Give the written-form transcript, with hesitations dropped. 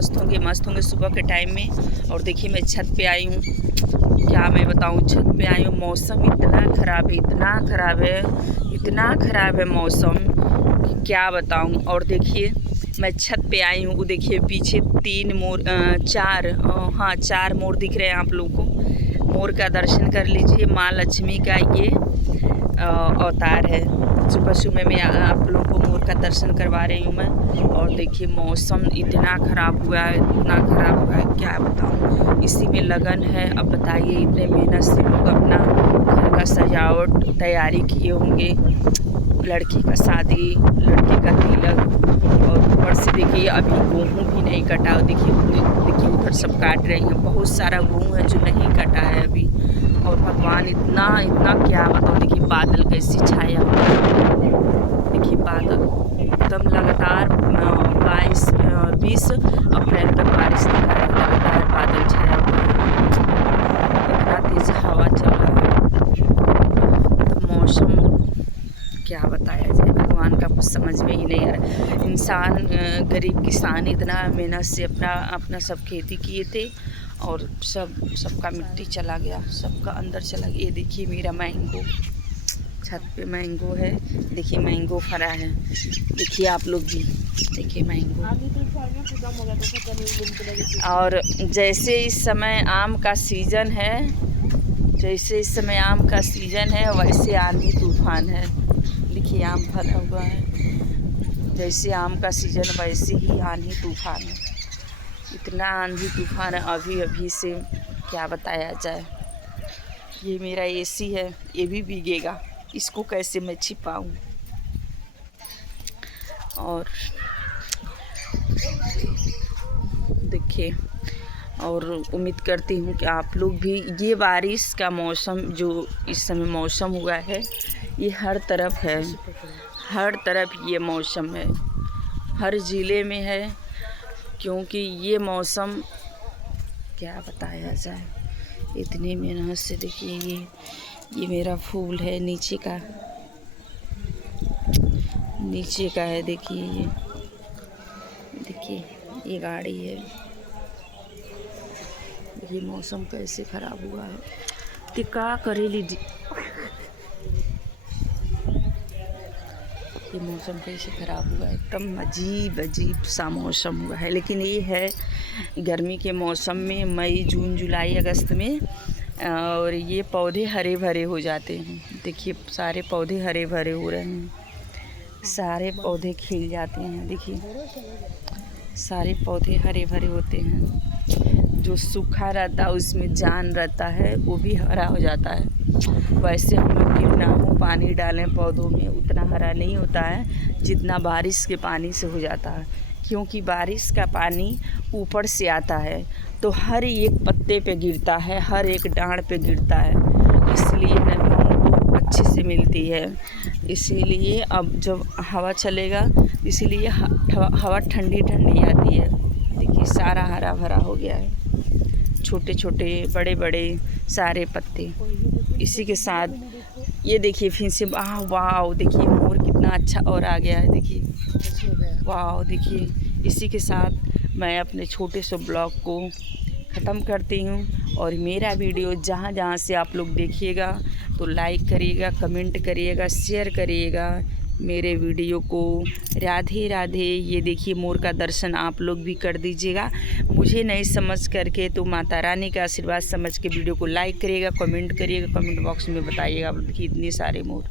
स्वस्थ होंगे, मस्त होंगे सुबह के टाइम में। और देखिए मैं छत पे आई हूँ, क्या मैं बताऊँ, छत पे आई हूँ। मौसम इतना ख़राब है, इतना ख़राब है, इतना ख़राब है मौसम कि क्या बताऊँ। और देखिए मैं छत पे आई हूँ, वो देखिए पीछे 3 मोर 4 मोर दिख रहे हैं आप लोगों को। मोर का दर्शन कर लीजिए। माँ लक्ष्मी का ये अवतार है। सुबह सुबह में आप लोगों को मोर का दर्शन करवा रही हूँ मैं। और देखिए मौसम इतना ख़राब हुआ है, इतना ख़राब हुआ है, क्या बताऊँ। इसी में लगन है। अब बताइए, इतने मेहनत से लोग अपना घर का सजावट तैयारी किए होंगे, लड़की का शादी, लड़के का तिलक। और ऊपर से देखिए अभी गेहूँ भी नहीं कटा। देखिए उधर सब काट रहे हैं, बहुत सारा गेहूँ है जो नहीं कटा है अभी। और भगवान इतना क्या बताऊँ। देखिए बादल कैसे छाया हुआ है, देखिए बादल एकदम लगातार 20 अप्रैल तक बारिश दिखा है, लगातार बादल छाया हुआ है, इतना तेज़ हवा चल रहा है। तो मौसम क्या बताया जाए, भगवान का कुछ समझ में ही नहीं आ रहा। इंसान, गरीब किसान इतना मेहनत से अपना सब खेती किए थे और सबका मिट्टी चला गया, सबका अंदर चला गया। ये देखिए मेरा मैंगो, छत पे मैंगो है, देखिए मैंगो फरा है। देखिए आप लोग भी देखिए मैंगो। और जैसे इस समय आम का सीज़न है, वैसे आंधी तूफान है। देखिए आम फरा हुआ है, जैसे आम का सीज़न वैसे ही आंधी तूफान है। इतना आंधी तूफान है अभी से, क्या बताया जाए। ये मेरा एसी है, ये भी भीगेगा, इसको कैसे मैं छिपाऊं। और देखिए, और उम्मीद करती हूँ कि आप लोग भी, ये बारिश का मौसम जो इस समय मौसम हुआ है, ये हर तरफ है, हर तरफ ये मौसम है, हर ज़िले में है। क्योंकि ये मौसम क्या बताया जाए, इतनी मेहनत से। देखिए ये मेरा फूल है, नीचे का है। देखिए ये गाड़ी है। ये मौसम कैसे ख़राब हुआ है, कि का करेली। ये मौसम कैसे ख़राब हुआ है, एकदम अजीब सा मौसम हुआ है। लेकिन ये है गर्मी के मौसम में, मई जून जुलाई अगस्त में, और ये पौधे हरे भरे हो जाते हैं। देखिए सारे पौधे हरे भरे हो रहे हैं, सारे पौधे खिल जाते हैं। देखिए सारे पौधे हरे भरे होते हैं। जो सूखा रहता है उसमें जान रहता है, वो भी हरा हो जाता है। वैसे हम लोग कितना हो पानी डालें पौधों में, उतना हरा नहीं होता है जितना बारिश के पानी से हो जाता है। क्योंकि बारिश का पानी ऊपर से आता है, तो हर एक पत्ते पे गिरता है, हर एक डांड पे गिरता है, इसलिए नमी हमको अच्छे से मिलती है। इसीलिए अब जब हवा चलेगा, इसीलिए हवा ठंडी ठंडी आती है। देखिए सारा हरा भरा हो गया है, छोटे छोटे बड़े बड़े सारे पत्ते। इसी के साथ ये देखिए फिर से वाह, देखिए मोर कितना अच्छा और आ गया है। देखिए वाह, देखिए इसी के साथ मैं अपने छोटे से ब्लॉग को ख़त्म करती हूँ। और मेरा वीडियो जहाँ जहाँ से आप लोग देखिएगा तो लाइक करिएगा, कमेंट करिएगा, शेयर करिएगा मेरे वीडियो को। राधे राधे। ये देखिए मोर का दर्शन आप लोग भी कर दीजिएगा। मुझे नहीं समझ करके तो माता रानी का आशीर्वाद समझ के वीडियो को लाइक करिएगा, कमेंट करिएगा, कमेंट बॉक्स में बताइएगा। आप देखिए इतने सारे मोर।